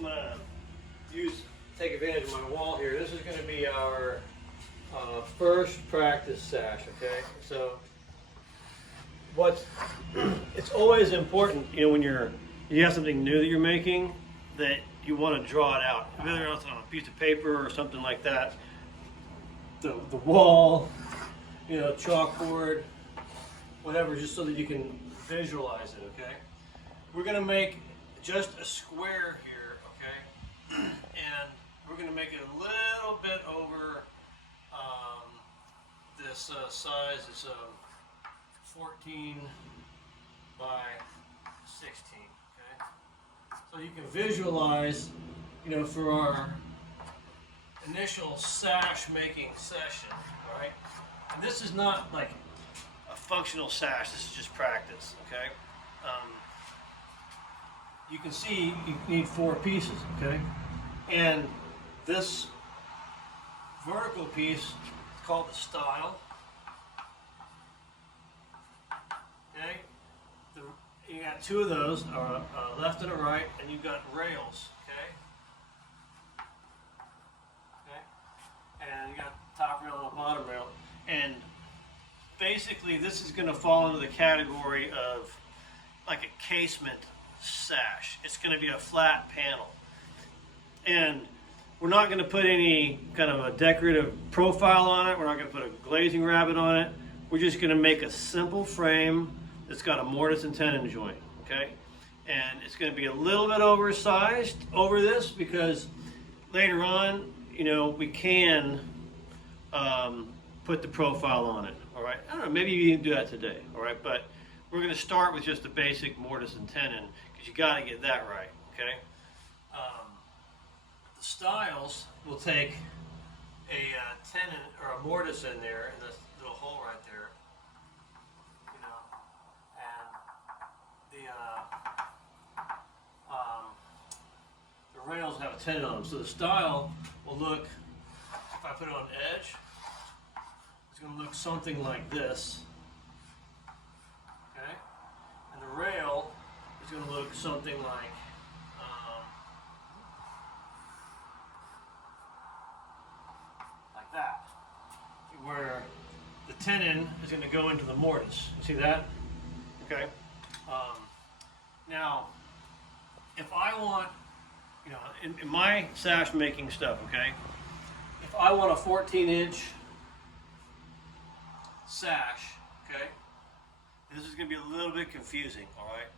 I'm gonna take advantage of my wall here. This is gonna be our first practice sash, okay? So it's always important, you know, when you have something new that you're making, that you want to draw it out, whether it's on a piece of paper or something like that. The wall, you know, chalkboard, whatever, just so that you can visualize it, okay? We're gonna make just a square here, okay? And we're gonna make it a little bit over this size. It's 14 by 16, okay? So you can visualize, you know, for our initial sash making session, right? And this is not like a functional sash, this is just practice, okay? You can see you need 4 pieces, okay? And this vertical piece is called the stile, okay? You got 2 of those, a left and a right, and you've got rails, okay? And you got top rail and a bottom rail. And basically this is going to fall into the category of like a casement sash. It's going to be a flat panel. And we're not going to put any kind of a decorative profile on it. We're not going to put a glazing rabbet on it. We're just going to make a simple frame that's got a mortise and tenon joint, okay? And it's going to be a little bit oversized over this because later on, you know, we can put the profile on it, all right? I don't know, maybe you can do that today, all right? But we're going to start with just the basic mortise and tenon because you got to get that right, okay? The stiles will take a tenon or a mortise in there in this little hole right there, you know, and the rails have a tenon on them. So the stile will look, if I put it on edge, it's going to look something like this, okay? And the rail is going to look something like that, where the tenon is going to go into the mortise. You see that? Okay. Now, if I want, you know, in my sash making stuff, okay, if I want a 14-inch sash, okay, this is going to be a little bit confusing, all right?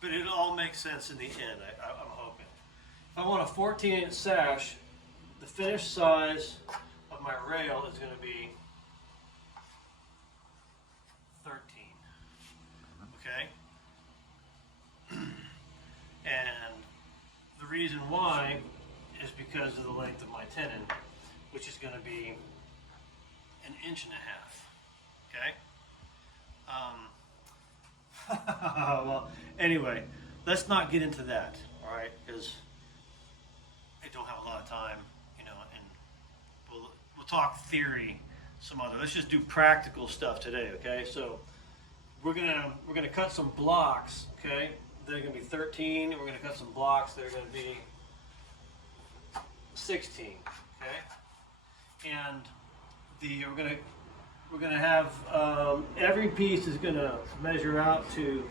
But it'll all make sense in the end, I'm hoping. If I want a 14-inch sash, the finished size of my rail is going to be 13, okay? And the reason why is because of the length of my tenon, which is going to be 1.5 inches, okay? Well, anyway, let's not get into that, all right? Because I don't have a lot of time, you know, and we'll talk theory some other. Let's just do practical stuff today, okay? So we're gonna cut some blocks, okay? They're gonna be 13, and we're gonna cut some blocks that are gonna be 16, okay? And we're gonna have every piece is gonna measure out to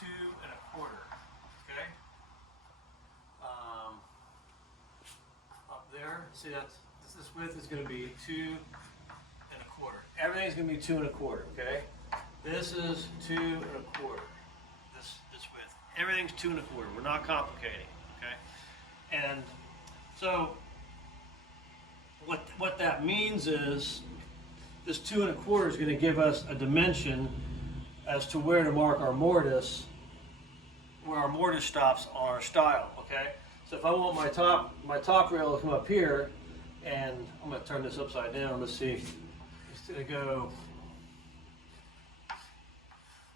2 1/4, okay? Up there, see this width is gonna be 2 1/4. Everything's gonna be 2 1/4, okay? This is 2 1/4. This width. Everything's 2 1/4. We're not complicating, okay? And so what that means is this 2 1/4 is going to give us a dimension as to where to mark our mortise, where our mortise stops on our stile, okay? So if I want my top rail to come up here, and I'm going to turn this upside down, let's see, it's going to go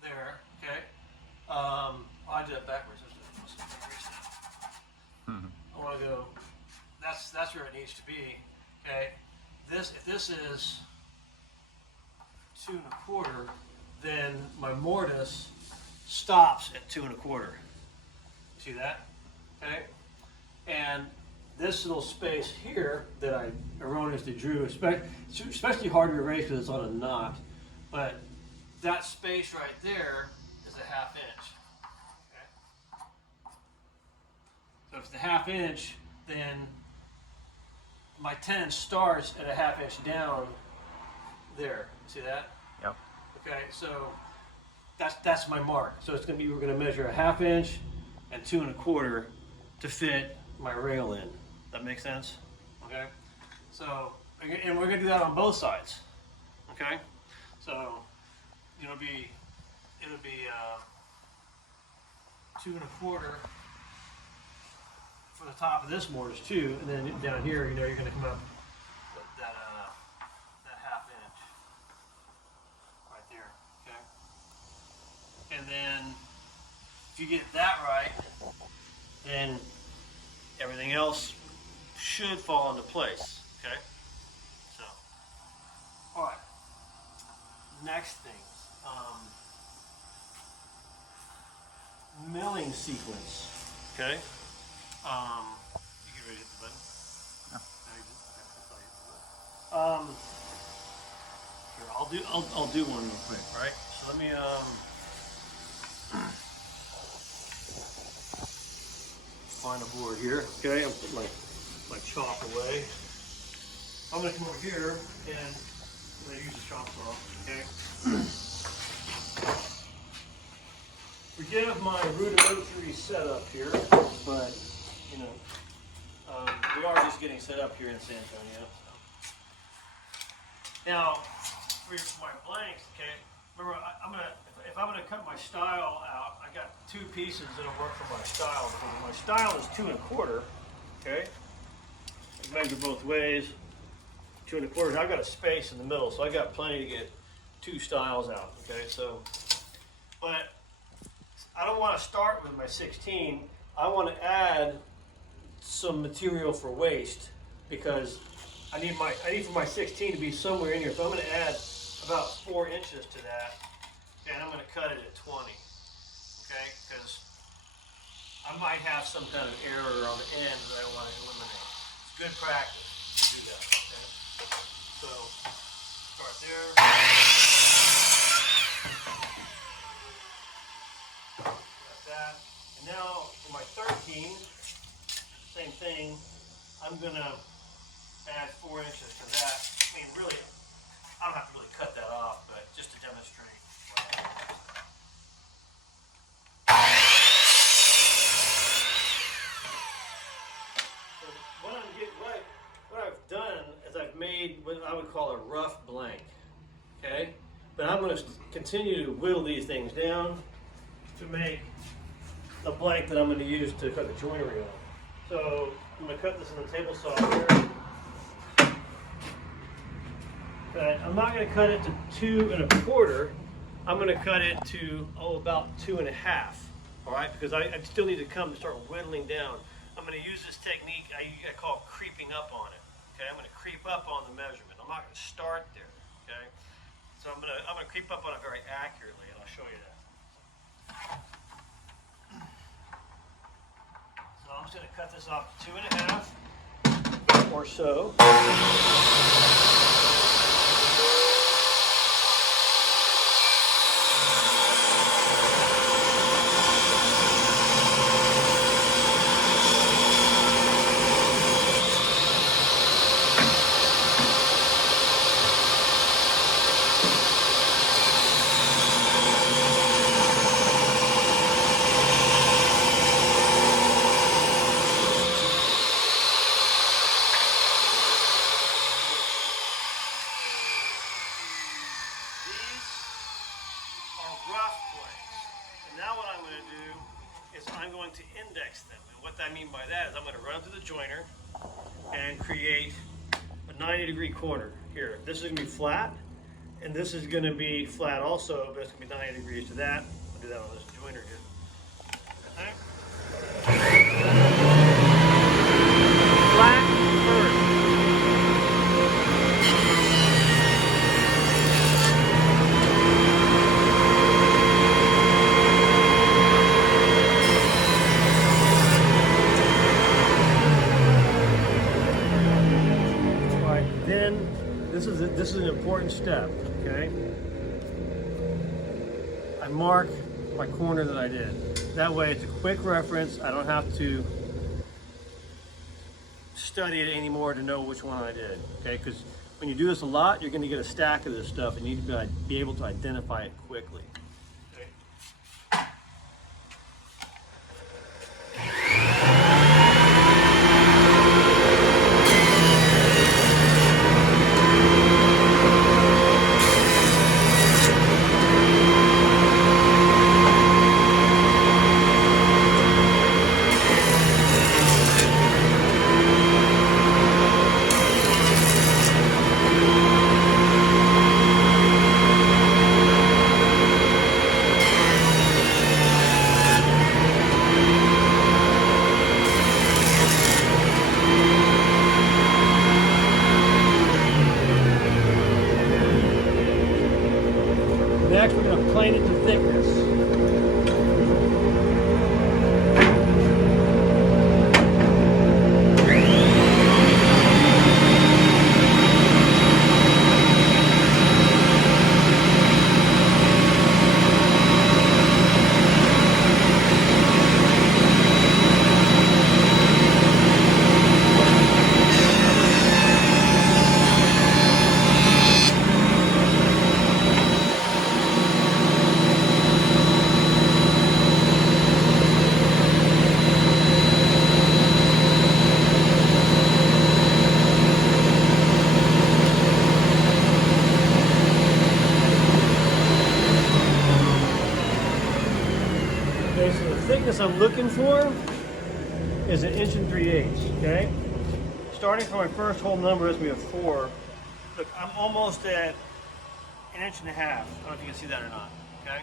there, okay? I did it backwards. I want to go, that's where it needs to be, okay? If this is 2 1/4, then my mortise stops at 2 1/4. See that? Okay. And this little space here that I erroneously drew, especially hard to erase because it's on a knot, but that space right there is a 1/2 inch. Okay. So if it's a 1/2 inch, then my tenon starts at a 1/2 inch down there. See that? Yep. Okay, so that's my mark. So it's gonna be, we're gonna measure a 1/2 inch and 2 1/4 to fit my rail in. That makes sense? Okay. So, and we're gonna do that on both sides. Okay. So it'll be 2 1/4 for the top of this mortise too, and then down here, you're gonna come up that 1/2 inch right there. Okay. And then if you get that right, then everything else should fall into place. Okay. So, all right. Next things. Milling sequence. Okay. You can ready to hit the button. No. Here, I'll do one real quick. All right. So let me find a board here. Okay. I'll put my chalk away. I'm gonna come over here and I'm gonna use the chop saw. Okay. Forgive my rudimentary setup here, but you know, we are just getting set up here in San Antonio. So. Now, for my blanks, okay. Remember, if I'm gonna cut my style out, I got 2 pieces that'll work for my style. Because my style is 2 1/4. Okay. I measure both ways. 2 1/4. I've got a space in the middle, so I got plenty to get 2 styles out. Okay, so, but I don't want to start with my 16. I want to add some material for waste because I need for my 16 to be somewhere in here. So I'm going to add about 4 inches to that, and I'm going to cut it at 20. Okay, because I might have some kind of error on the end that I want to eliminate. It's good practice to do that. Okay? So start there. That. And now for my 13, same thing, I'm gonna add 4 inches to that. I mean, really, I don't have to really cut that off, but just to demonstrate. So what I've done is I've made what I would call a rough blank, okay? But I'm gonna continue to whittle these things down to make a blank that I'm going to use to cut the joinery on. So I'm going to cut this in the table saw here. But I'm not going to cut it to 2 1/4. I'm going to cut it to about 2 1/2. All right, because I still need to start whittling down. I'm going to use this technique I call creeping up on it. Okay, I'm going to creep up on the measurement. I'm not going to start there. Okay, so I'm going to creep up on it very accurately, and I'll show you that. So I'm just going to cut this off 2 1/2 or so. I'm going to index them. And what I mean by that is I'm going to run through the joiner and create a 90-degree corner here. This is going to be flat, and this is going to be flat also, but it's going to be 90 degrees to that. I'll do that on this joiner here. Okay. Flat first. this is an important step, okay? I mark my corner that I did. That way it's a quick reference. I don't have to study it anymore to know which one I did, okay? Because when you do this a lot, you're gonna get a stack of this stuff and you need to be able to identify it quickly. Next, we're going to plane it to thickness. Okay, so the thickness I'm looking for is 1 3/8, okay? Starting from my first whole number, as we have 4, look, I'm almost at 1.5 inches. I don't know if you can see that or not, okay?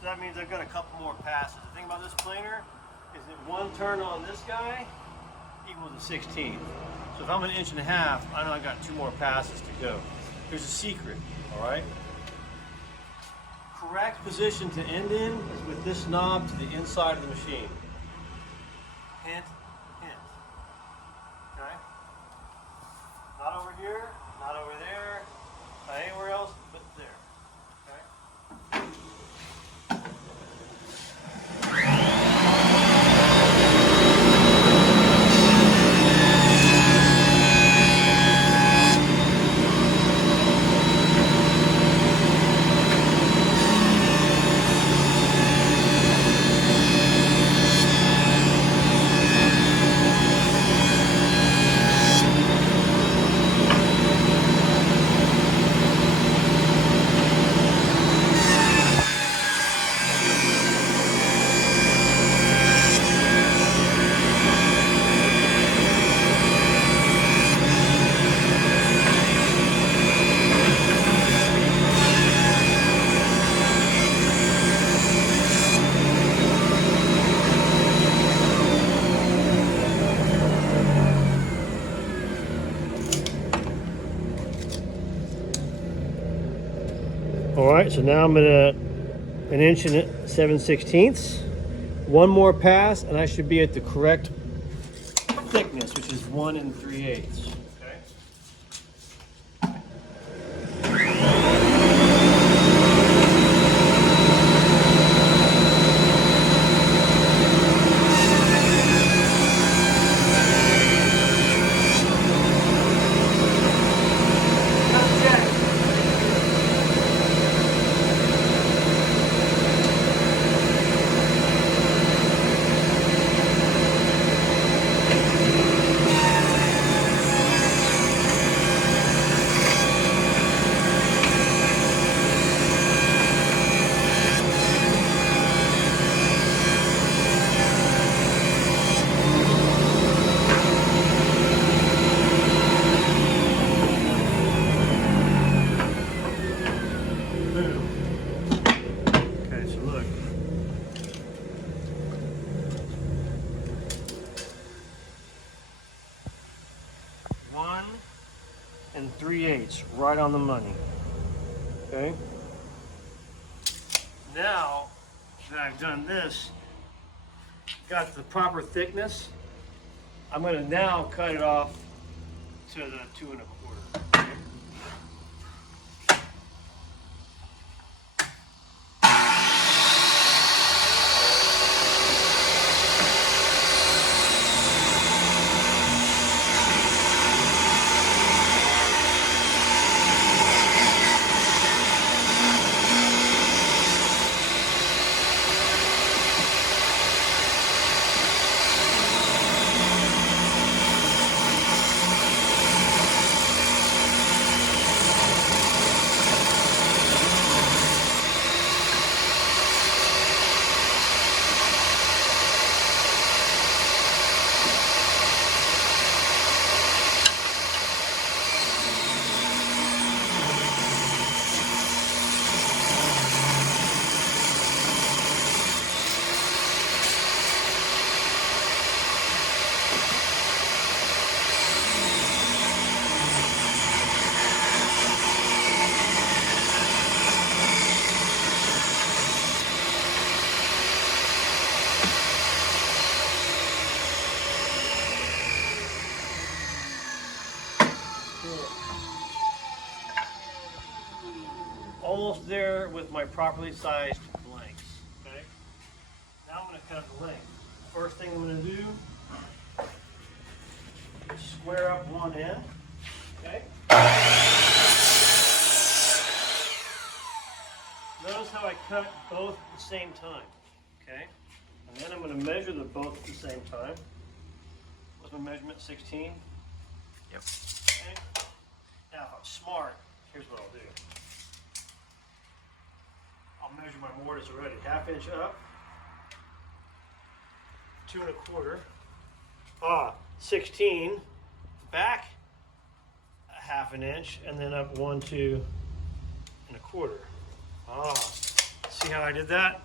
So that means I've got a couple more passes. The thing about this planer is that one turn on this guy equals a 16th. So if I'm 1.5 inches, I know I've got 2 more passes to go. There's a secret, all right? Correct position to end in is with this knob to the inside of the machine. Hint, hint. Okay? Not over here, not over there, not anywhere else but there. Okay? All right, so now I'm at 1 7/16 inches. One more pass, and I should be at the correct thickness, which is 1 3/8. Okay. Okay, so look. 1 3/8, right on the money. Okay. Now that I've done this, got the proper thickness, I'm going to now cut it off to the 2 1/4. there with my properly sized blanks. Okay. Now I'm going to cut the length. First thing I'm going to do is square up one end. Okay. Notice how I cut both at the same time. Okay. And then I'm going to measure them both at the same time. What's my measurement? 16? Yep. Okay. Now, if I'm smart, here's what I'll do. I'll measure my mortise already. 1/2 inch up, 2 1/4. 16. Back 1/2 inch, and then up 1 2 1/4. See how I did that?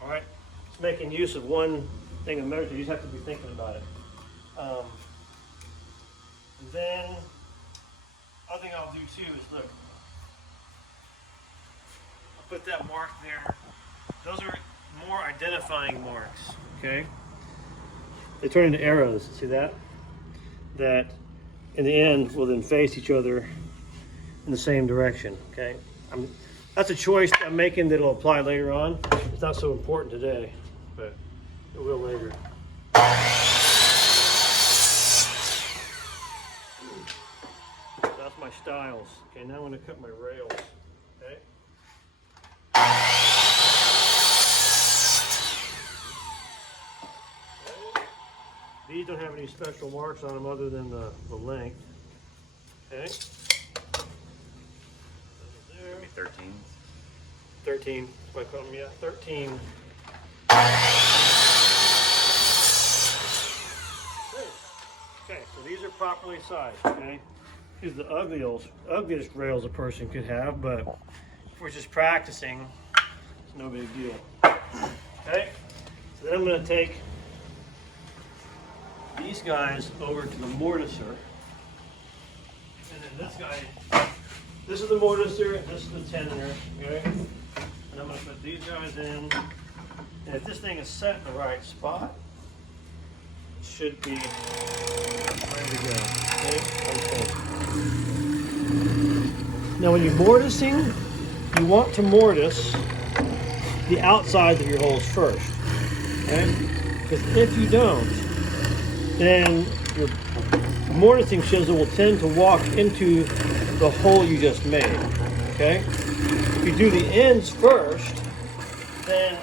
All right. It's making use of one thing of measure. You just have to be thinking about it. And then, other thing I'll do too is look. I'll put that mark there. Those are more identifying marks. Okay. They turn into arrows. See that? That in the end will then face each other in the same direction. Okay. That's a choice that I'm making that'll apply later on. It's not so important today, but it will later. That's my styles. Okay, now I'm going to cut my rails. Okay. These don't have any special marks on them other than the length. Okay. Maybe 13. 13. What I call them? Yeah, 13. Okay, so these are properly sized. Okay. These are the ugliest rails a person could have, but if we're just practicing, it's no big deal. Okay. So then I'm going to take these guys over to the mortiser, and then this guy. This is the mortiser, and this is the tenoner, okay? And I'm going to put these guys in, and if this thing is set in the right spot, it should be ready to go, okay? Now when you're mortising, you want to mortise the outsides of your holes first, okay? Because if you don't, then your mortising chisel will tend to walk into the hole you just made, okay? If you do the ends first, then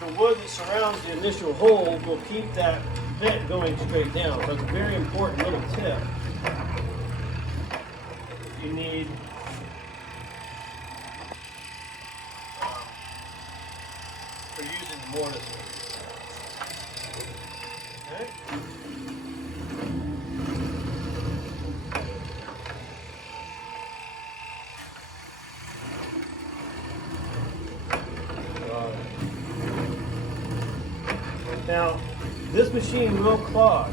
the wood that surrounds the initial hole will keep that bit going straight down. So it's a very important little tip. You need for using the mortiser. Okay? Now, this machine will clog,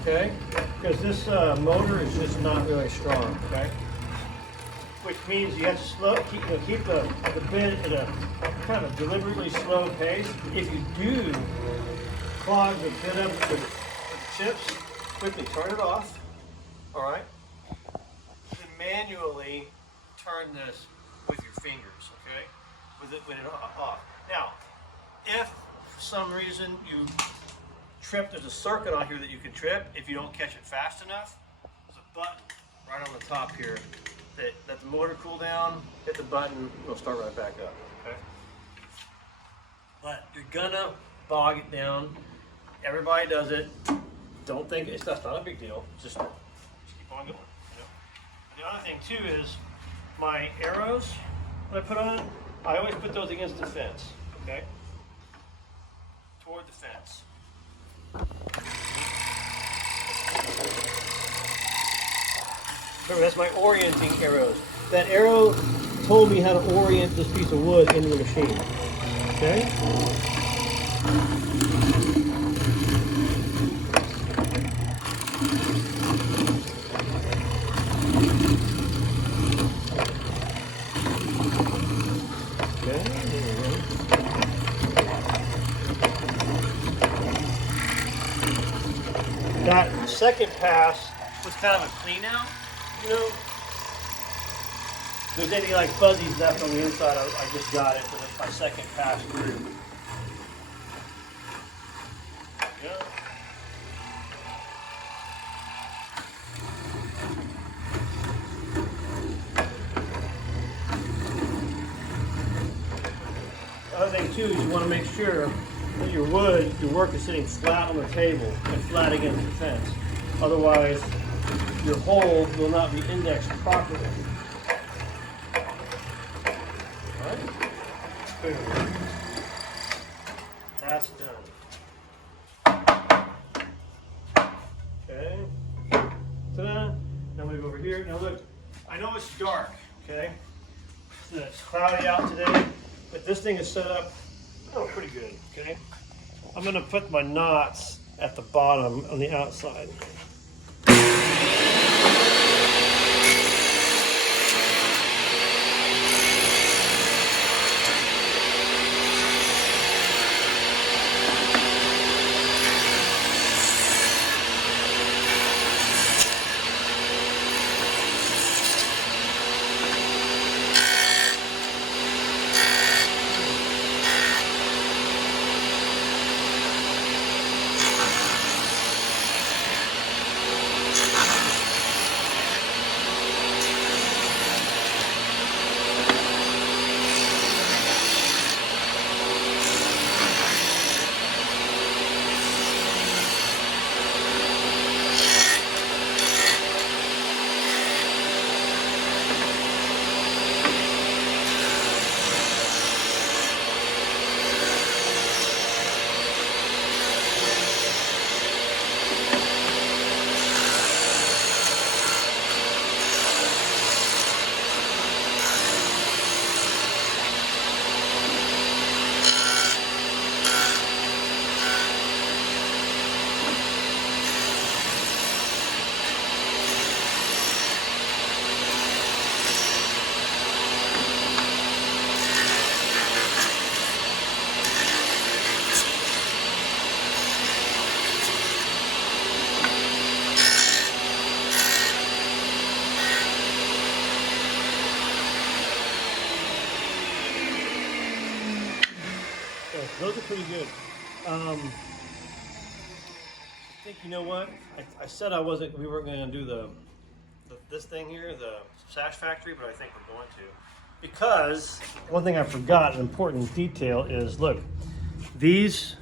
okay? Because this motor is just not really strong, okay? Which means you have to keep the bit at a kind of deliberately slow pace. If you do clog the bit up with chips, quickly turn it off, all right? Then manually turn this with your fingers, okay? With it off. Now, if for some reason you trip, there's a circuit on here that you can trip. If you don't catch it fast enough, there's a button right on the top here that let the motor cool down, hit the button, it'll start right back up, okay? But you're gonna bog it down. Everybody does it. Don't think that's not a big deal. Just keep on going. You know? The other thing too is my arrows that I put on, I always put those against the fence, okay? Toward the fence. Remember, that's my orienting arrows. That arrow told me how to orient this piece of wood into the machine. Okay? That second pass was kind of a clean out, you know. there's any like fuzzies left on the inside, I just got it, because it's my second pass through. Yeah. Other thing too is you want to make sure that your work is sitting flat on the table and flat against the fence. Otherwise, your hole will not be indexed properly. All right? Boom. That's done. Okay. Ta-da. Now we go over here. Now look, I know it's dark, okay? It's cloudy out today, but this thing is set up pretty good, okay? I'm gonna put my knots at the bottom on the outside. Those are pretty good. I think, you know what? I said we weren't going to do this thing here, the Sash factory, but I think we're going to. Because one thing I forgot, an important detail is, look, these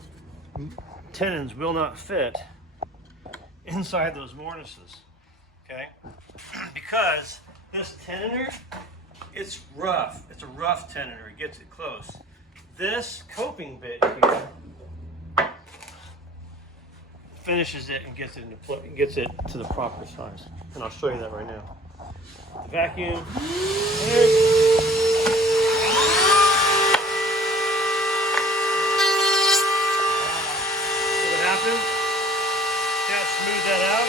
tenons will not fit inside those mortises, okay? Because this tenoner, it's rough. It's a rough tenoner. It gets it close. This coping bit here finishes it and gets it to the proper size. And I'll show you that right now. The vacuum. See what happens? See how it smooths that out?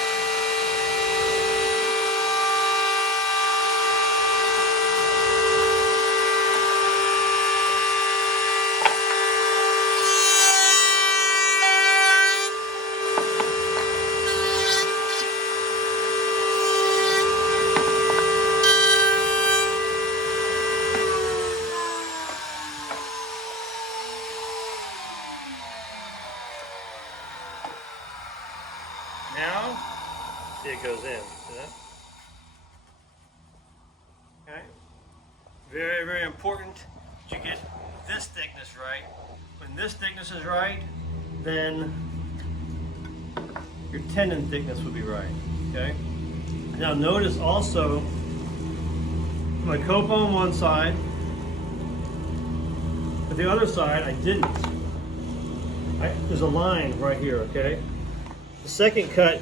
Now, see it goes in. See that? Okay. Very, very important that you get this thickness right. When this thickness is right, then your tenon thickness will be right. Okay. Now notice also my cope on one side, but the other side I didn't. There's a line right here. Okay. The second cut,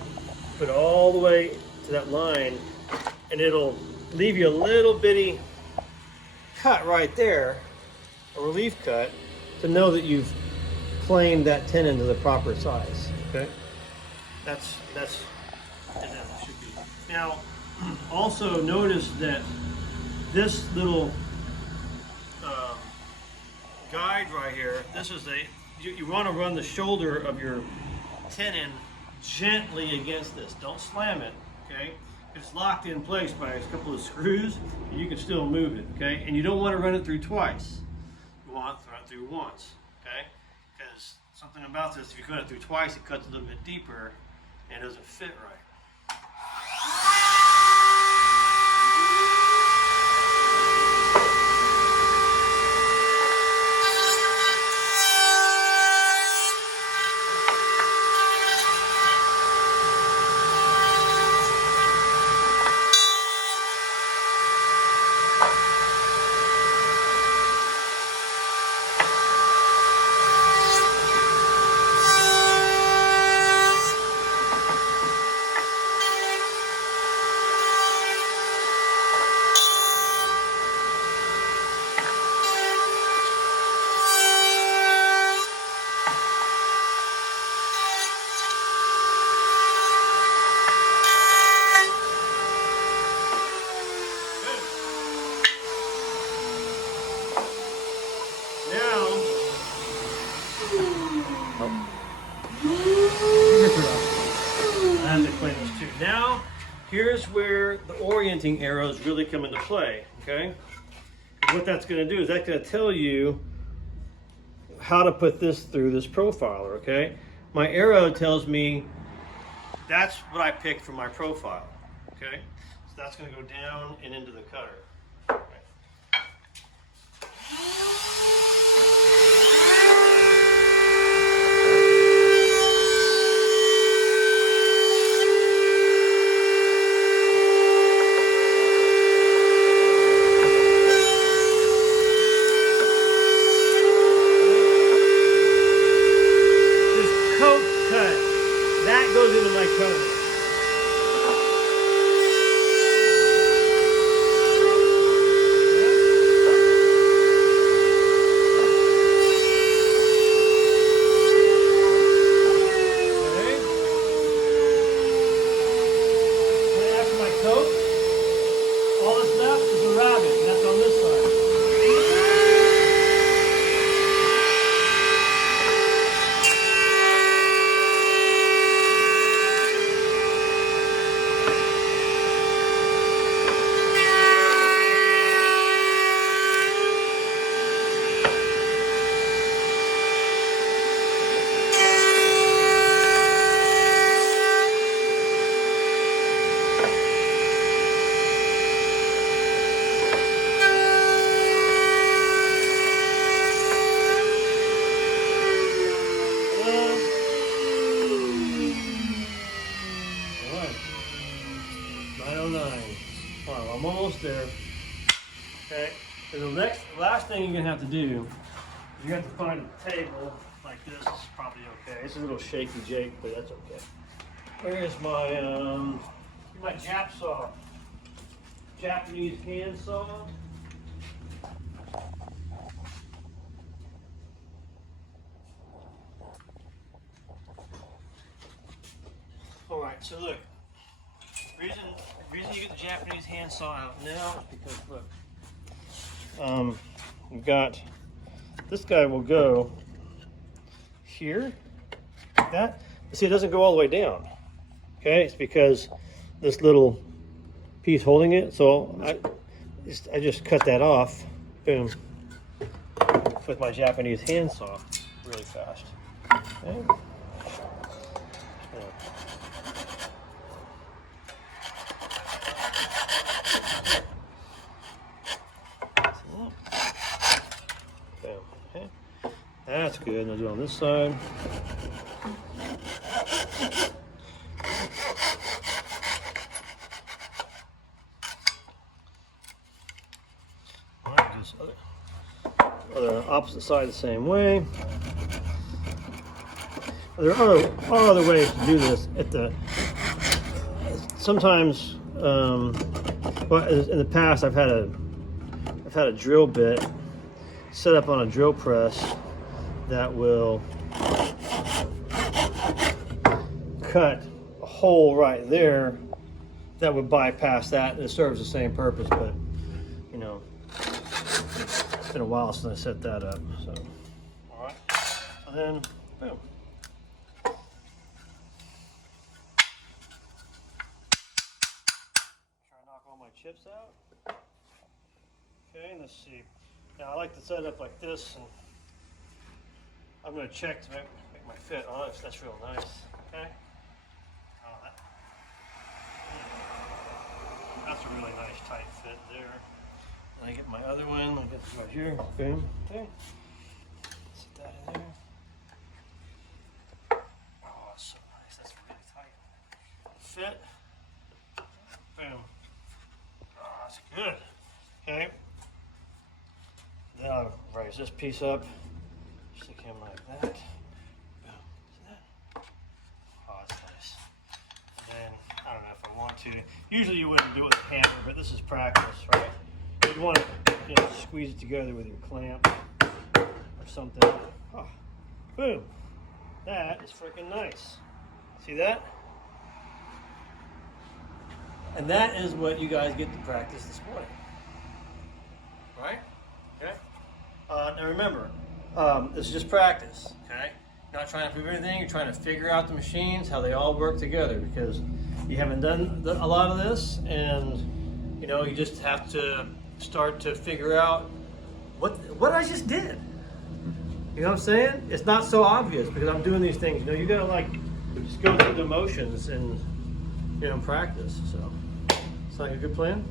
put all the way to that line, and it'll leave you a little bitty cut right there, a relief cut, to know that you've planed that tenon to the proper size. Okay, that's as it should be. Now, also notice that this little guide right here. This is you want to run the shoulder of your tenon gently against this. Don't slam it, okay? It's locked in place by a couple of screws, and you can still move it, okay? And you don't want to run it through twice. You want to run it through once, okay? Because something about this, if you run it through twice, it cuts a little bit deeper and it doesn't fit right. I have to clean this too. Now, here's where the orienting arrows really come into play, okay? What that's going to do is that's going to tell you how to put this through this profiler, okay? My arrow tells me that's what I picked for my profile, okay? So that's going to go down and into the cutter. That goes into my cutter. After my coat, all that's left is a rabbit, and that's on this side. Well, I'm almost there. Okay, and the last thing you're gonna have to do, you have to find a table like this. Is probably okay. It's a little shaky, Jake, but that's okay. Where's my Jap saw? Japanese hand saw. All right, so look. The reason you get the Japanese hand saw out now is because look, you've got this guy will go here, like that. See, it doesn't go all the way down. Okay, it's because this little piece holding it. So I just cut that off, boom, with my Japanese hand saw, really fast. Okay. Okay. That's good. I'll do it on this side. Just other opposite side the same way. There are other ways to do this. Sometimes, well, in the past, I've had a drill bit set up on a drill press that will cut a hole right there that would bypass that, and it serves the same purpose, but you know, it's been a while since I set that up. So, all right, so then, boom. chips out. Okay, and let's see. Now I like to set it up like this, and I'm going to check to make my fit honest. That's real nice. Okay. Oh, that's a really nice tight fit there. And I get my other one. I'll get this right here. Boom. Okay. Set that in there. Oh, that's so nice. That's really tight. Fit. Boom. Oh, that's good. Okay. Then I'll raise this piece up. Stick him like that. Boom. See that? Oh, that's nice. And then, I don't know if I want to. Usually you wouldn't do it with a hammer, but this is practice, right? You want to squeeze it together with your clamp or something. Oh, boom. That is freaking nice. See that? And that is what you guys get to practice this morning. Right? Okay? Now remember, this is just practice, okay? You're not trying to prove anything, you're trying to figure out the machines, how they all work together, because you haven't done a lot of this, and you know, you just have to start to figure out what I just did. You know what I'm saying? It's not so obvious because I'm doing these things. You know, you gotta like just go through the motions and, you know, practice. So, it's like a good plan.